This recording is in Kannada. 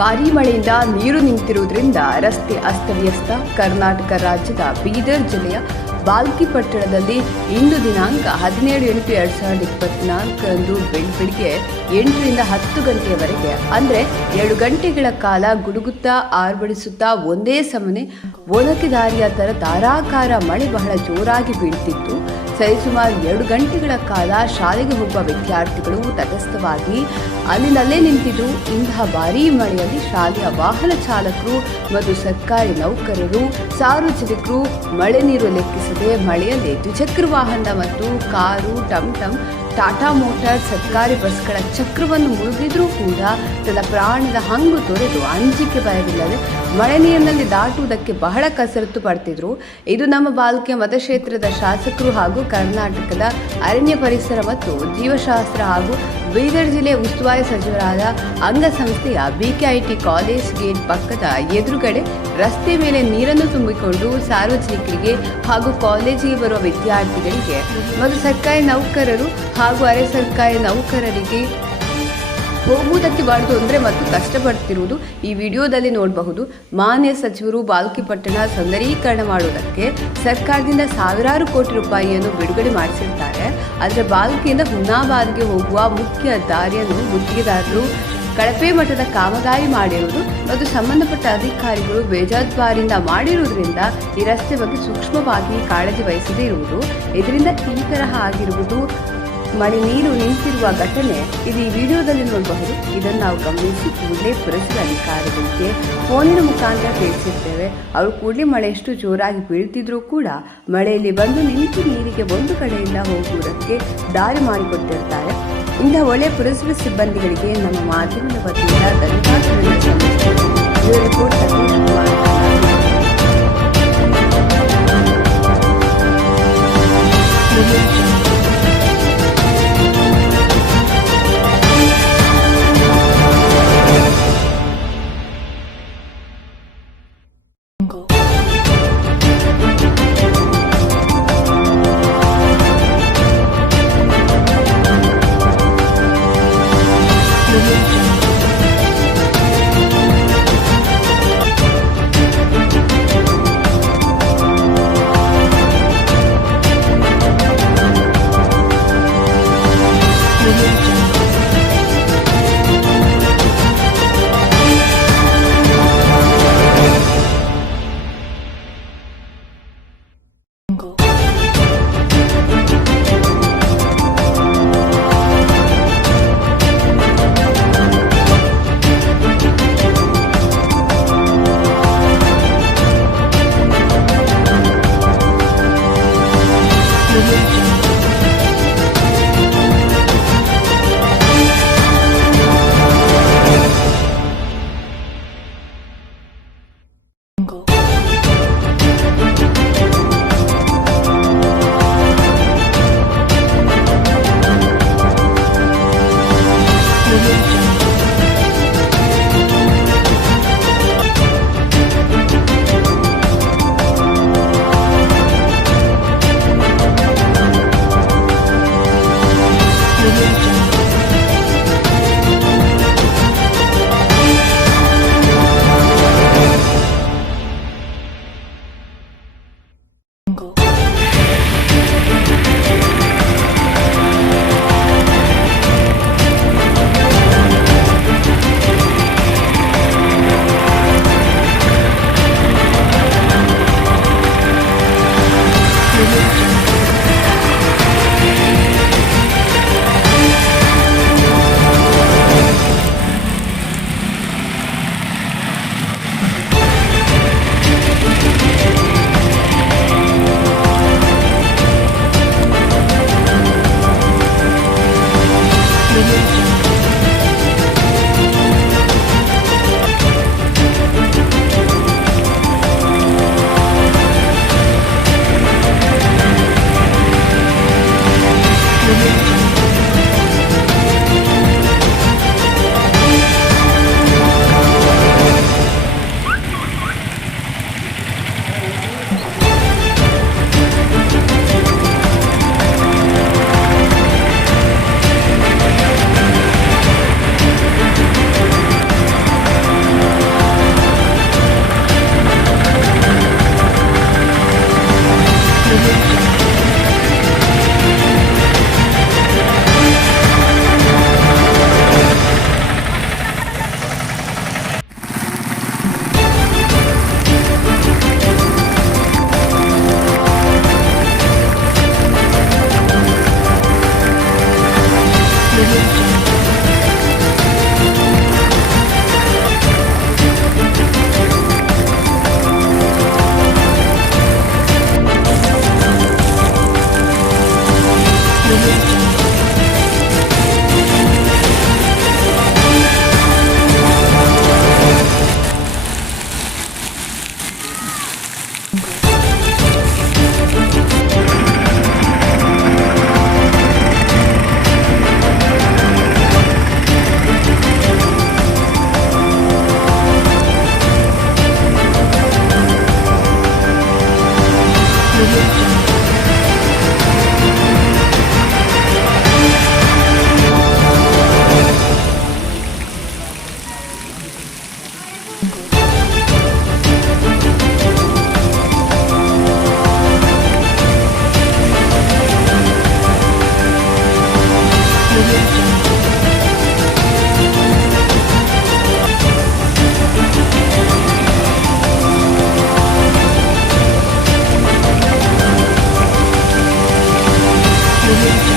ಭಾರೀ ಮಳೆಯಿಂದ ನೀರು ನಿಂತಿರುವುದರಿಂದ ರಸ್ತೆ ಅಸ್ತವ್ಯಸ್ತ. ಕರ್ನಾಟಕ ರಾಜ್ಯದ ಬೀದರ್ ಜಿಲ್ಲೆಯ ಬಾಲ್ಕಿ ಪಟ್ಟಣದಲ್ಲಿ ಇಂದು ದಿನಾಂಕ 17/8/2024 ಬೆಳಿಗ್ಗೆ 8ರಿಂದ 10 ಗಂಟೆಯವರೆಗೆ ಅಂದರೆ 2 ಗಂಟೆಗಳ ಕಾಲ ಗುಡುಗುತ್ತಾ ಆರ್ಭಟಿಸುತ್ತಾ ಒಂದೇ ಸಮನೆ ಒಣಗಿದಾರಿಯ ಥರ ಧಾರಾಕಾರ ಮಳೆ ಬಹಳ ಜೋರಾಗಿ ಬೀಳ್ತಿತ್ತು. ಸರಿಸುಮಾರು 2 ಗಂಟೆಗಳ ಕಾಲ ಶಾಲೆಗೆ ಹೋಗುವ ವಿದ್ಯಾರ್ಥಿಗಳು ತಟಸ್ಥವಾಗಿ ಅಲ್ಲಿನಲ್ಲೇ ನಿಂತಿದ್ದು. ಇಂತಹ ಭಾರೀ ಮಳೆಯಲ್ಲಿ ಶಾಲೆಯ ವಾಹನ ಚಾಲಕರು ಮತ್ತು ಸರ್ಕಾರಿ ನೌಕರರು, ಸಾರ್ವಜನಿಕರು ಮಳೆ ನೀರು ಲೆಕ್ಕಿಸದೆ ಮಳೆಯಲ್ಲಿ ದ್ವಿಚಕ್ರ ವಾಹನ ಮತ್ತು ಕಾರು, ಟಮ್ ಟಾಟಾ ಮೋಟಾರ್, ಸರ್ಕಾರಿ ಬಸ್ಗಳ ಚಕ್ರವನ್ನು ಮುಳುಗಿದ್ರೂ ಕೂಡ ತನ್ನ ಪ್ರಾಣದ ಹಂಗು ತೊರೆದು ಅಂಜಿಕೆ ಭಯವಿಲ್ಲದೆ ಮಳೆ ನೀರಿನಲ್ಲಿ ದಾಟುವುದಕ್ಕೆ ಬಹಳ ಕಸರತ್ತು ಪಡ್ತಿದ್ರು. ಇದು ನಮ್ಮ ಬಾಲ್ಕಿಯ ಮತಕ್ಷೇತ್ರದ ಶಾಸಕರು ಹಾಗೂ ಕರ್ನಾಟಕದ ಅರಣ್ಯ ಪರಿಸರ ಮತ್ತು ಜೀವಶಾಸ್ತ್ರ ಹಾಗೂ ಬೀದರ್ ಜಿಲ್ಲೆಯ ಉಸ್ತುವಾರಿ ಸಚಿವರಾದ ಅಂಗಸಂಸ್ಥೆಯ ಬಿಕೆಐಟಿ ಕಾಲೇಜ್ ಗೇಟ್ ಪಕ್ಕದ ಎದುರುಗಡೆ ರಸ್ತೆ ಮೇಲೆ ನೀರನ್ನು ತುಂಬಿಕೊಂಡು ಸಾರ್ವಜನಿಕರಿಗೆ ಹಾಗೂ ಕಾಲೇಜಿಗೆ ಬರುವ ವಿದ್ಯಾರ್ಥಿಗಳಿಗೆ ಮತ್ತು ಸರ್ಕಾರಿ ನೌಕರರು ಹಾಗೂ ಅರೆ ಸರ್ಕಾರಿ ನೌಕರರಿಗೆ ಹೋಗುವುದಕ್ಕೆ ಬಹಳ ತೊಂದರೆ ಮತ್ತು ಕಷ್ಟಪಡ್ತಿರುವುದು ಈ ವಿಡಿಯೋದಲ್ಲಿ ನೋಡಬಹುದು. ಮಾನ್ಯ ಸಚಿವರು ಬಾಲ್ಕಿ ಪಟ್ಟಣ ಸೌಂದರೀಕರಣ ಮಾಡುವುದಕ್ಕೆ ಸರ್ಕಾರದಿಂದ ಸಾವಿರಾರು ಕೋಟಿ ರೂಪಾಯಿಯನ್ನು ಬಿಡುಗಡೆ ಮಾಡಿಸಿರ್ತಾರೆ. ಆದರೆ ಬಾಲ್ಕಿಯಿಂದ ಹುಮ್ನಾಬಾದ್ಗೆ ಹೋಗುವ ಮುಖ್ಯ ದಾರಿಯನ್ನು ಗುತ್ತಿಗೆದಾರರು ಕಳಪೆ ಮಟ್ಟದ ಕಾಮಗಾರಿ ಮಾಡಿರುವುದು ಮತ್ತು ಸಂಬಂಧಪಟ್ಟ ಅಧಿಕಾರಿಗಳು ಬೇಜವಾಬ್ದಾರಿಯಿಂದ ಮಾಡಿರುವುದರಿಂದ ಈ ರಸ್ತೆ ಬಗ್ಗೆ ಸೂಕ್ಷ್ಮವಾಗಿ ಕಾಳಜಿ ವಹಿಸದೇ ಇರುವುದು, ಇದರಿಂದ ಈ ತರಹ ಆಗಿರುವುದು. ಮಳೆ ನೀರು ನಿಂತಿರುವ ಘಟನೆ ಇದು ಈ ವಿಡಿಯೋದಲ್ಲಿ ನೋಡಬಹುದು. ಇದನ್ನು ನಾವು ಗಮನಿಸಿ ಕೂಡಲೇ ಪುರಸಭೆ ಅಧಿಕಾರಿಗಳಿಗೆ ಫೋನಿನ ಮುಖಾಂತರ ತಿಳಿಸಿರ್ತೇವೆ. ಅವರು ಕೂಡಲೇ ಮಳೆ ಎಷ್ಟು ಜೋರಾಗಿ ಬೀಳ್ತಿದ್ರೂ ಕೂಡ ಮಳೆಯಲ್ಲಿ ಬಂದು ನಿಂತು ನೀರಿಗೆ ಒಂದು ಕಡೆಯಿಂದ ಹೋಗುವುದಕ್ಕೆ ದಾರಿ ಮಾಡಿಕೊಟ್ಟಿರ್ತಾರೆ. ಇಂಥ ಒಳ್ಳೆಯ ಪುರಸಭೆ ಸಿಬ್ಬಂದಿಗಳಿಗೆ ನಮ್ಮ ಮಾಧ್ಯಮದ ವತಿಯಿಂದ ಧನ್ಯವಾದಗಳನ್ನು ಸಲ್ಲಿಸುತ್ತೇವೆ. ರಿಪೋರ್ಟ್ ಸತೀಶ್ ಕುಮಾರ್. Audio